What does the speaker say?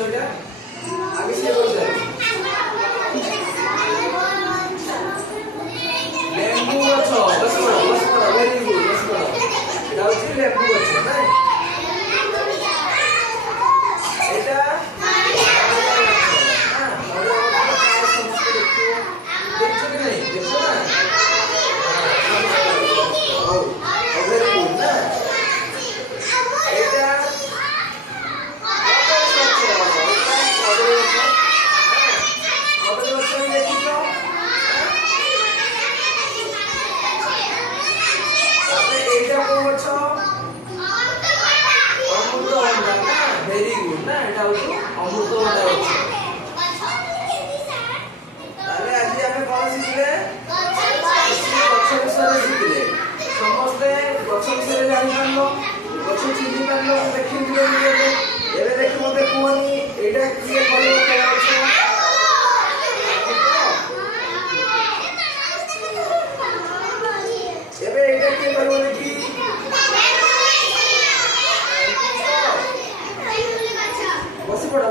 ওটা আগে সে বলছে লেম্বু গছ বসো ভেরি গুড বসো এটা হচ্ছে লেম্বু গছ তাই এটা দেখছো কি নাই দেখছো না ভেরি গুড না এটা ভেরি গুড না এটা হচ্ছে অমৃতভণ্ডা হচ্ছে তাহলে আজ আমি কোন শিখলে গছ বিষୟରେ শিখলে ସମସ୍ତେ ଗଛ ବିଷୟରେ ଜାଣିପାରିଲ ଗଛ ଚିହ୍ନି ପାରିଲ ଦେଖିଲେ ଏବେ ଦେଖି ମତେ କୁହନି ଏଇଟା କିଏ କରିବ କୋଉ ଗଛ ଏବେ ଏଇଟା କିଏ କରିବ ଦେଖି ବସି ପଡ଼